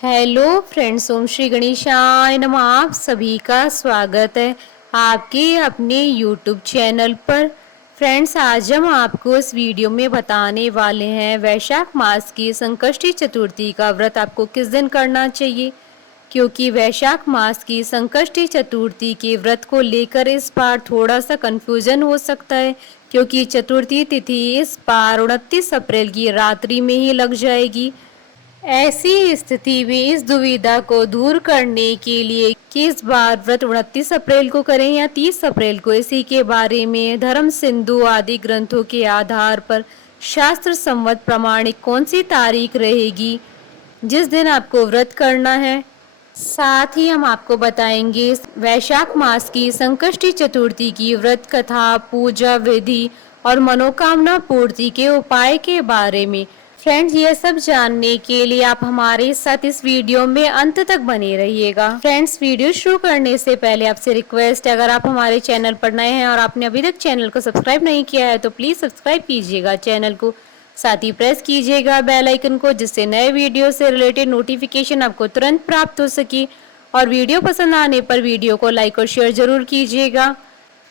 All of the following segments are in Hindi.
हेलो फ्रेंड्स, ओम श्री गणेशाय नमः। आप सभी का स्वागत है आपके अपने यूट्यूब चैनल पर। फ्रेंड्स, आज हम आपको इस वीडियो में बताने वाले हैं वैशाख मास की संकष्टी चतुर्थी का व्रत आपको किस दिन करना चाहिए, क्योंकि वैशाख मास की संकष्टी चतुर्थी के व्रत को लेकर इस बार थोड़ा सा कंफ्यूजन हो सकता है, क्योंकि चतुर्थी तिथि इस बार 29 अप्रैल की रात्रि में ही लग जाएगी। ऐसी स्थिति में इस दुविधा को दूर करने के लिए कि इस बार व्रत 29 अप्रैल को करें या 30 अप्रैल को, इसी के बारे में धर्म सिंधु आदि ग्रंथों के आधार पर शास्त्र संवत प्रमाणिक कौन सी तारीख रहेगी जिस दिन आपको व्रत करना है। साथ ही हम आपको बताएंगे वैशाख मास की संकष्टी चतुर्थी की व्रत कथा, पूजा विधि और मनोकामना पूर्ति के उपाय के बारे में। फ्रेंड्स, ये सब जानने के लिए आप हमारे साथ इस वीडियो में अंत तक बने रहिएगा। फ्रेंड्स, वीडियो शुरू करने से पहले आपसे रिक्वेस्ट है, अगर आप हमारे चैनल पर नए हैं और आपने अभी तक चैनल को सब्सक्राइब नहीं किया है तो प्लीज सब्सक्राइब कीजिएगा चैनल को, साथ ही प्रेस कीजिएगा बेल आइकन को, जिससे नए वीडियो से रिलेटेड नोटिफिकेशन आपको तुरंत प्राप्त हो सके। और वीडियो पसंद आने पर वीडियो को लाइक और शेयर जरूर कीजिएगा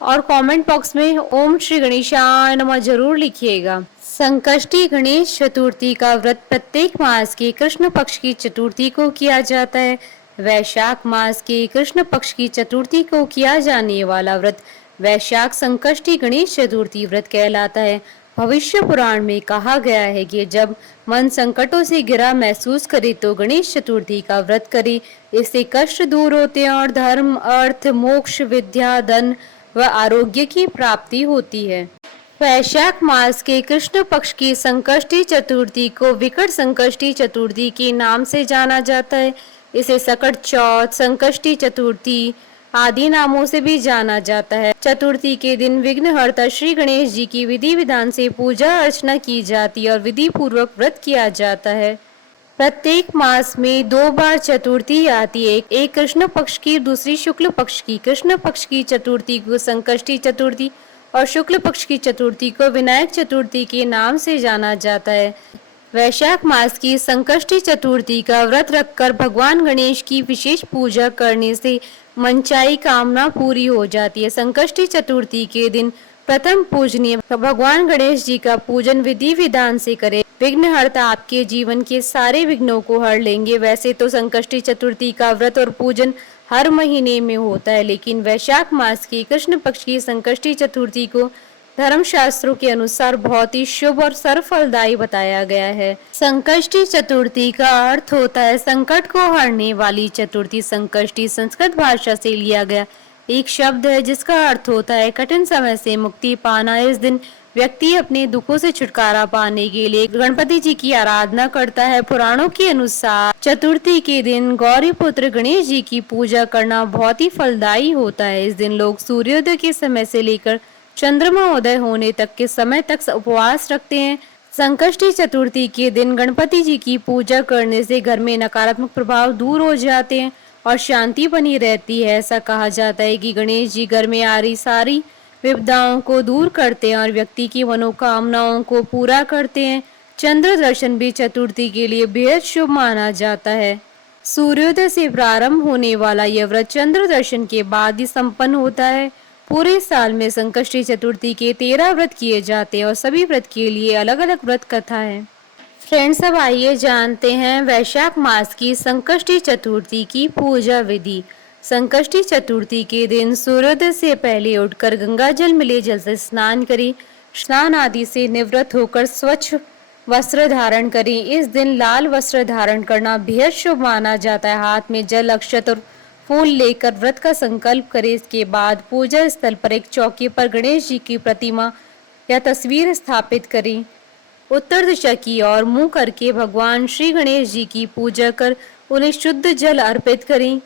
और कमेंट बॉक्स में ओम श्री गणेशाय नमः जरूर लिखिएगा। संकष्टी गणेश चतुर्थी का व्रत प्रत्येक मास के कृष्ण पक्ष की चतुर्थी को किया जाता है। वैशाख मास के कृष्ण पक्ष की चतुर्थी को किया जाने वाला व्रत वैशाख संकष्टी गणेश चतुर्थी व्रत कहलाता है। भविष्य पुराण में कहा गया है कि जब मन संकटों से घिरा महसूस करे तो गणेश चतुर्थी का व्रत करे, इससे कष्ट दूर होते हैं और धर्म, अर्थ, मोक्ष, विद्या, धन व आरोग्य की प्राप्ति होती है। वैशाख मास के कृष्ण पक्ष की संकष्टी चतुर्थी को विकट संकष्टी चतुर्थी के नाम से जाना जाता है। इसे सकट चौथ, संकष्टी चतुर्थी आदि नामों से भी जाना जाता है। चतुर्थी के दिन विघ्नहर्ता श्री गणेश जी की विधि विधान से पूजा अर्चना की जाती है और विधि पूर्वक व्रत किया जाता है। प्रत्येक मास में 2 बार चतुर्थी आती है, एक कृष्ण पक्ष की, दूसरी शुक्ल पक्ष की। कृष्ण पक्ष की चतुर्थी को संकष्टी चतुर्थी और शुक्ल पक्ष की चतुर्थी को विनायक चतुर्थी के नाम से जाना जाता है। वैशाख मास की संकष्टी चतुर्थी का व्रत रखकर भगवान गणेश की विशेष पूजा करने से मनचाही कामना पूरी हो जाती है। संकष्टी चतुर्थी के दिन प्रथम पूजनीय भगवान गणेश जी का पूजन विधि विधान से करें। विघ्नहर्ता आपके जीवन के सारे विघ्नों को हर लेंगे। वैसे तो संकष्टी चतुर्थी का व्रत और पूजन हर महीने में होता है, लेकिन वैशाख मास की कृष्ण पक्ष की संकष्टी चतुर्थी को धर्मशास्त्रों के अनुसार बहुत ही शुभ और सर्वफलदायी बताया गया है। संकष्टी चतुर्थी का अर्थ होता है संकट को हरने वाली चतुर्थी। संकष्टी संस्कृत भाषा से लिया गया एक शब्द है जिसका अर्थ होता है कठिन समय से मुक्ति पाना। इस दिन व्यक्ति अपने दुखों से छुटकारा पाने के लिए गणपति जी की आराधना करता है। पुराणों के अनुसार चतुर्थी के दिन गौरी पुत्र गणेश जी की पूजा करना बहुत ही फलदायी होता है। इस दिन लोग सूर्योदय के समय से लेकर चंद्रमा उदय होने तक के समय तक उपवास रखते हैं। संकष्टी चतुर्थी के दिन गणपति जी की पूजा करने से घर में नकारात्मक प्रभाव दूर हो जाते हैं और शांति बनी रहती है। ऐसा कहा जाता है कि गणेश जी घर में आ रही सारी विपदाओं को दूर करते हैं और व्यक्ति की मनोकामनाओं को पूरा करते हैं। चंद्र दर्शन भी चतुर्थी के लिए बेहद शुभ माना जाता है। सूर्योदय से प्रारंभ होने वाला यह व्रत चंद्र दर्शन के बाद ही संपन्न होता है। पूरे साल में संकष्टी चतुर्थी के 13 व्रत किए जाते हैं और सभी व्रत के लिए अलग अलग व्रत कथा है। फ्रेंड्स, अब आइए जानते हैं वैशाख मास की संकष्टी चतुर्थी की पूजा विधि। संकष्टी चतुर्थी के दिन सूर्योदय से पहले उठकर गंगा जल मिले जल से स्नान करें। स्नान आदि से निवृत्त होकर स्वच्छ वस्त्र धारण करें। इस दिन लाल वस्त्र धारण करना बेहद शुभ माना जाता है। हाथ में जल, अक्षत और फूल लेकर व्रत का संकल्प करें। इसके बाद पूजा स्थल पर एक चौकी पर गणेश जी की प्रतिमा या तस्वीर स्थापित करें। उत्तर दिशा की ओर मुंह करके भगवान श्री गणेश जी की पूजा कर उन्हें शुद्ध जल अर्पित करें।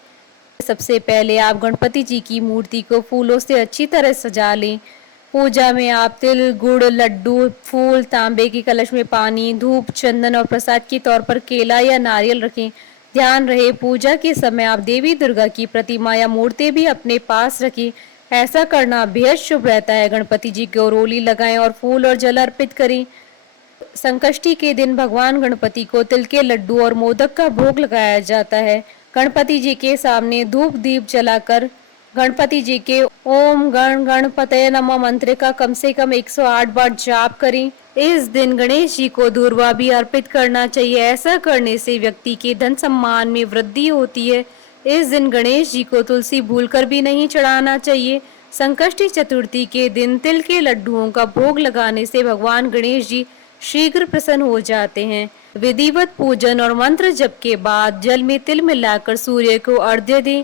सबसे पहले आप गणपति जी की मूर्ति को फूलों से अच्छी तरह सजा लें। पूजा में आप तिल, गुड़, लड्डू, फूल, तांबे के कलश में पानी, धूप, चंदन और प्रसाद के तौर पर केला या नारियल रखें। ध्यान रहे, पूजा के समय आप देवी दुर्गा की प्रतिमा या मूर्ति भी अपने पास रखें। ऐसा करना बेहद शुभ रहता है। गणपति जी को रोली लगाएं और फूल और जल अर्पित करें। संकष्टी के दिन भगवान गणपति को तिल के लड्डू और मोदक का भोग लगाया जाता है। गणपति जी के सामने धूप दीप जलाकर गणपति जी के ओम गण गणपतये नमः मंत्र का कम से कम 108 बार जाप करें। इस दिन गणेश जी को दूर्वा भी अर्पित करना चाहिए। ऐसा करने से व्यक्ति के धन सम्मान में वृद्धि होती है। इस दिन गणेश जी को तुलसी भूलकर भी नहीं चढ़ाना चाहिए। संकष्टी चतुर्थी के दिन तिल के लड्डुओं का भोग लगाने से भगवान गणेश जी शीघ्र प्रसन्न हो जाते हैं। विधिवत पूजन और मंत्र जप के बाद जल में तिल मिलाकर सूर्य को अर्घ्य दें।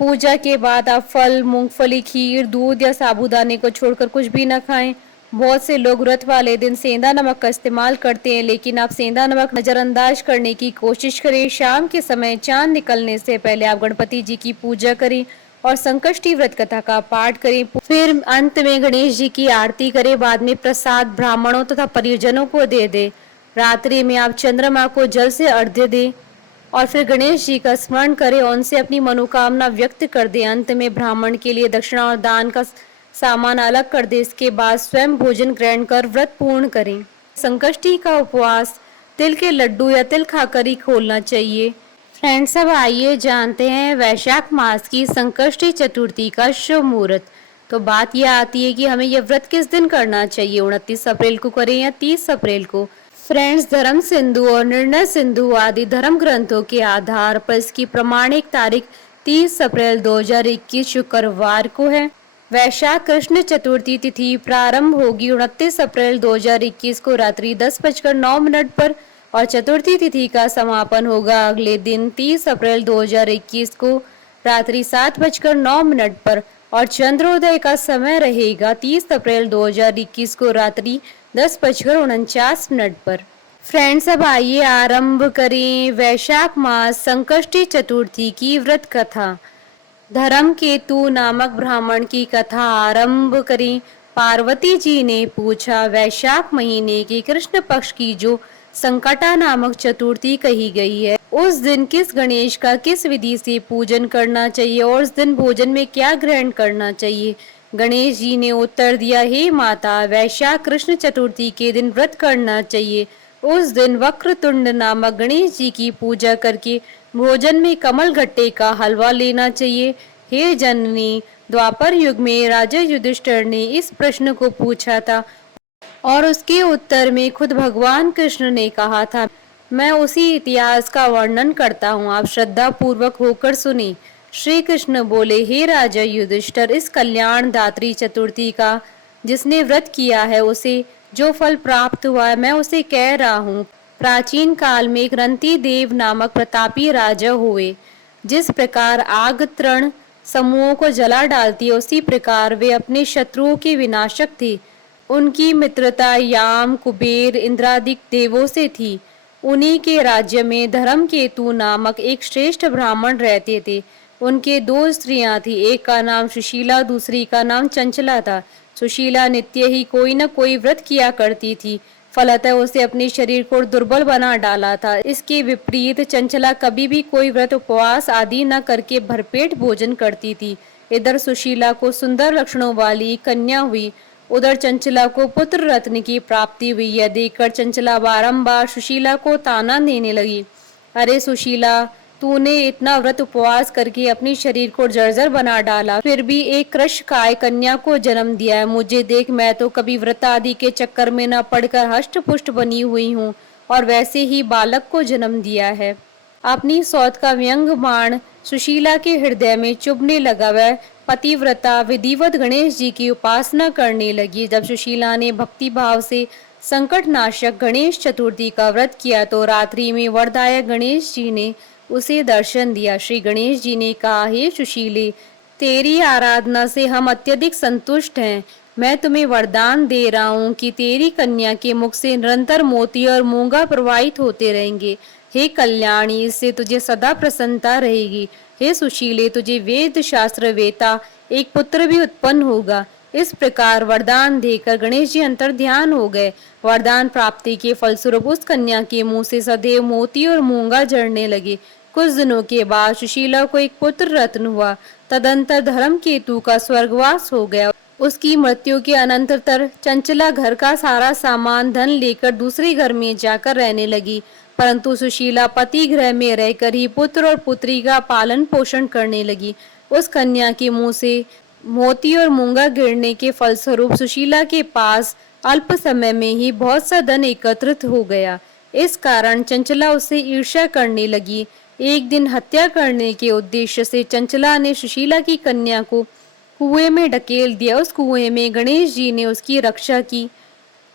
पूजा के बाद आप फल, मूंगफली, खीर, दूध या साबूदाने को छोड़कर कुछ भी न खाएं। बहुत से लोग व्रत वाले दिन सेंधा नमक का इस्तेमाल करते हैं, लेकिन आप सेंधा नमक नजरअंदाज करने की कोशिश करें। शाम के समय चांद निकलने से पहले आप गणपति जी की पूजा करें और संकष्टी व्रत कथा का पाठ करें। फिर अंत में गणेश जी की आरती करें। बाद में प्रसाद ब्राह्मणों तथा परिजनों को दे दें। रात्रि में आप चंद्रमा को जल से अर्घ्य दें और फिर गणेश जी का स्मरण करें और उनसे अपनी मनोकामना व्यक्त कर दें। अंत में ब्राह्मण के लिए दक्षिणा और दान का सामान अलग कर दें। इसके बाद स्वयं भोजन ग्रहण कर व्रत पूर्ण करें। संकष्टी का उपवास तिल के लड्डू या तिल खाकर ही खोलना चाहिए। फ्रेंड्स, अब आइए जानते हैं वैशाख मास की संकष्टी चतुर्थी का शुभ मुहूर्त। तो बात यह आती है कि हमें यह व्रत किस दिन करना चाहिए, 29 अप्रैल को करें या 30 अप्रैल को। फ्रेंड्स, धर्म सिंधु और निर्णय सिंधु आदि धर्म ग्रंथों के आधार पर इसकी प्रमाणिक तारीख 30 अप्रैल 2021 शुक्रवार को है। वैशाख कृष्ण चतुर्थी तिथि प्रारंभ होगी 29 अप्रैल 2021 को रात्रि 10:09 पर और चतुर्थी तिथि का समापन होगा अगले दिन 30 अप्रैल 2021 को रात्रि 7:09 पर और चंद्रोदय का समय रहेगा 30 अप्रैल 2021 को रात्रि 10:49 पर। फ्रेंड्स, अब आइए आरंभ करें वैशाख मास संकष्टी चतुर्थी की व्रत कथा। धर्मकेतु नामक ब्राह्मण की कथा आरंभ करें। पार्वती जी ने पूछा, वैशाख महीने के कृष्ण पक्ष की जो संकटा नामक चतुर्थी कही गई है, उस दिन किस गणेश का किस विधि से पूजन करना चाहिए और उस दिन भोजन में क्या ग्रहण करना चाहिए। गणेश जी ने उत्तर दिया, हे माता, वैशाख कृष्ण चतुर्थी के दिन व्रत करना चाहिए। उस दिन वक्रतुंड नामक गणेश जी की पूजा करके भोजन में कमल गट्टे का हलवा लेना चाहिए। हे जननी, द्वापर युग में राजा युधिष्ठिर ने इस प्रश्न को पूछा था और उसके उत्तर में खुद भगवान कृष्ण ने कहा था। मैं उसी इतिहास का वर्णन करता हूँ, आप श्रद्धा पूर्वक होकर सुनी। श्री कृष्ण बोले, हे राजा युधिष्ठिर, इस कल्याण दात्री चतुर्थी का जिसने व्रत किया है उसे जो फल प्राप्त हुआ है, मैं उसे कह रहा हूँ। प्राचीन काल में एक रंती देव नामक प्रतापी राजा हुए। जिस प्रकार आग तृण समूहों को जला डालती है, उसी प्रकार वे अपने शत्रुओं के विनाशक थे। उनकी मित्रता याम, कुबेर, इंद्रादिक देवों से थी। उन्हीं के राज्य में धर्मकेतु नामक एक श्रेष्ठ ब्राह्मण रहते थे। उनके 2 स्त्रियां थी, एक का नाम सुशीला, दूसरी का नाम चंचला था। सुशीला नित्य ही कोई न कोई व्रत किया करती थी, फलतः उसे अपने शरीर को दुर्बल बना डाला था। इसके विपरीत चंचला कभी भी कोई व्रत उपवास आदि न करके भरपेट भोजन करती थी। इधर सुशीला को सुंदर लक्षणों वाली कन्या हुई, उधर चंचला को पुत्र रत्न की प्राप्ति हुई। यह देखकर चंचला बारंबार सुशीला को ताना देने लगी, अरे सुशीला, तूने इतना व्रत उपवास करके अपने शरीर को जर्जर बना डाला, फिर भी एक कृशकाय कन्या को जन्म दिया है। मुझे देख, मैं तो कभी व्रत आदि के चक्कर में न पड़कर हष्ट पुष्ट बनी हुई हूँ और वैसे ही बालक को जन्म दिया है। अपनी सौत का व्यंग बाण सुशीला के हृदय में चुभने लगा। वह पतिव्रता विधिवत गणेश जी की उपासना करने लगी। जब सुशीला ने भक्ति भाव से संकट नाशक गणेश चतुर्थी का व्रत किया तो रात्रि में वरदायक गणेश जी ने उसे दर्शन दिया। श्री गणेश जी ने कहा, हे सुशीले, तेरी आराधना से हम अत्यधिक संतुष्ट हैं। मैं तुम्हें वरदान दे रहा हूँ कि तेरी कन्या के मुख से निरंतर मोती और मूंगा प्रवाहित होते रहेंगे। हे कल्याणी, इससे तुझे सदा प्रसन्नता रहेगी। हे सुशीले, तुझे वेद शास्त्र वेता एक पुत्र भी उत्पन्न होगा। इस प्रकार वरदान देकर गणेश जी अंतर ध्यान हो गए। वरदान प्राप्ति के फलस्वरूप उस कन्या के मुंह से सदैव मोती और मूंगा झड़ने लगे। कुछ दिनों के बाद सुशीला को एक पुत्र रत्न हुआ। तदंतर धर्मकेतु का स्वर्गवास हो गया। उसकी मृत्यु के अनंतर चंचला घर का सारा सामान धन लेकर दूसरे घर में जाकर रहने लगी, परंतु सुशीला पति गृह में रहकर ही पुत्र और पुत्री का पालन पोषण करने लगी। उस कन्या के मुंह से मोती और मूंगा गिरने के फलस्वरूप सुशीला के पास अल्प समय में ही बहुत सा धन एकत्रित हो गया। इस कारण चंचला उससे ईर्ष्या करने लगी। एक दिन हत्या करने के उद्देश्य से चंचला ने सुशीला की कन्या को कुएं में ढकेल दिया। उस कुएं में गणेश जी ने उसकी रक्षा की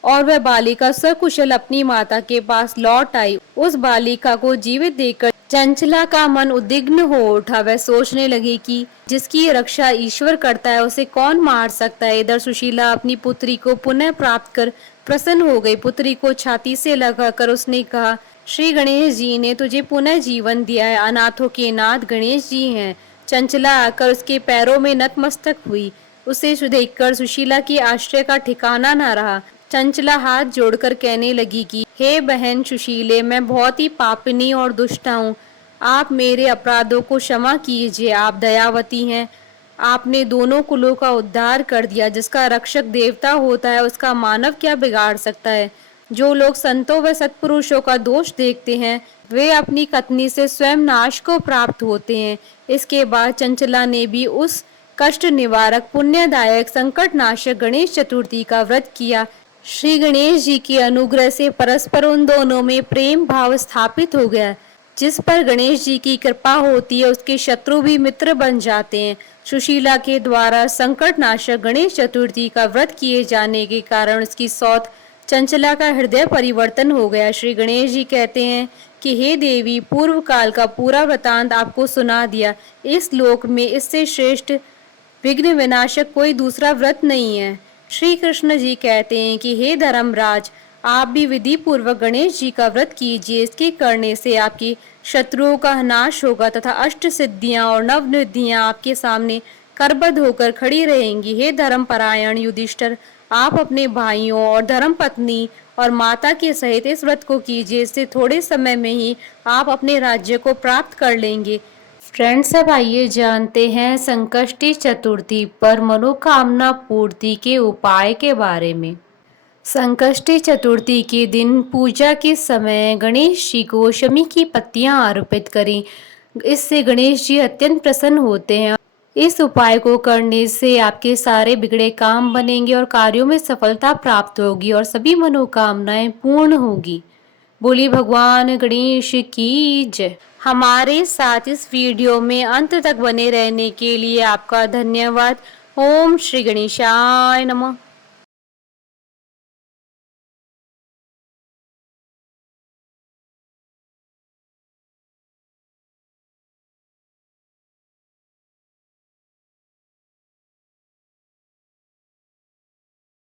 और वह बालिका सकुशल अपनी माता के पास लौट आई। उस बालिका को जीवित देखकर चंचला का मन उद्विग्न हो उठा। वह सोचने लगी कि जिसकी रक्षा ईश्वर करता है उसे कौन मार सकता है। इधर सुशीला अपनी पुत्री को पुनः प्राप्त कर प्रसन्न हो गई। पुत्री को छाती से लगाकर उसने कहा, श्री गणेश जी ने तुझे पुनः जीवन दिया है। अनाथों के नाथ गणेश जी हैं। चंचला आकर उसके पैरों में नतमस्तक हुई। उसे देखकर सुशीला की आश्चर्य का ठिकाना न रहा। चंचला हाथ जोड़कर कहने लगी कि हे बहन सुशीले, मैं बहुत ही पापिनी और दुष्ट हूँ। आप मेरे अपराधों को क्षमा कीजिए। आप दयावती हैं। आपने दोनों कुलों का उद्धार कर दिया। जिसका रक्षक देवता होता है उसका मानव क्या बिगाड़ सकता है। जो लोग संतों व सत्पुरुषों का दोष देखते हैं वे अपनी कथनी से स्वयं नाश को प्राप्त होते हैं। इसके बाद चंचला ने भी उस कष्ट निवारक पुण्यदायक संकट नाशक गणेश चतुर्थी का व्रत किया। श्री गणेश जी के अनुग्रह से परस्पर उन दोनों में प्रेम भाव स्थापित हो गया। जिस पर गणेश जी की कृपा होती है उसके शत्रु भी मित्र बन जाते हैं। सुशीला के द्वारा संकट नाशक गणेश चतुर्थी का व्रत किए जाने के कारण उसकी सौत चंचला का हृदय परिवर्तन हो गया। श्री गणेश जी कहते हैं कि हे देवी, पूर्व काल का पूरा वृतांत आपको सुना दिया। इस लोक में इससे श्रेष्ठ विघ्न विनाशक कोई दूसरा व्रत नहीं है। श्री कृष्ण जी कहते हैं कि हे धर्मराज, आप भी विधि पूर्वक गणेश जी का व्रत कीजिए। इसके करने से आपकी शत्रुओं का नाश होगा तथा अष्ट सिद्धियां और नव निधियां आपके सामने करबद्ध होकर खड़ी रहेंगी। हे धर्मपरायण युधिष्ठिर, आप अपने भाइयों और धर्म पत्नी और माता के सहित इस व्रत को कीजिए। इससे थोड़े समय में ही आप अपने राज्य को प्राप्त कर लेंगे। फ्रेंड्स, अब आइए जानते हैं संकष्टी चतुर्थी पर मनोकामना पूर्ति के उपाय के बारे में। संकष्टी चतुर्थी के दिन पूजा के समय गणेश जी को शमी की पत्तियां अर्पित करें। इससे गणेश जी अत्यंत प्रसन्न होते हैं। इस उपाय को करने से आपके सारे बिगड़े काम बनेंगे और कार्यों में सफलता प्राप्त होगी और सभी मनोकामनाएं पूर्ण होगी। बोली भगवान गणेश की जय। हमारे साथ इस वीडियो में अंत तक बने रहने के लिए आपका धन्यवाद। ओम श्री गणेशाय नमः।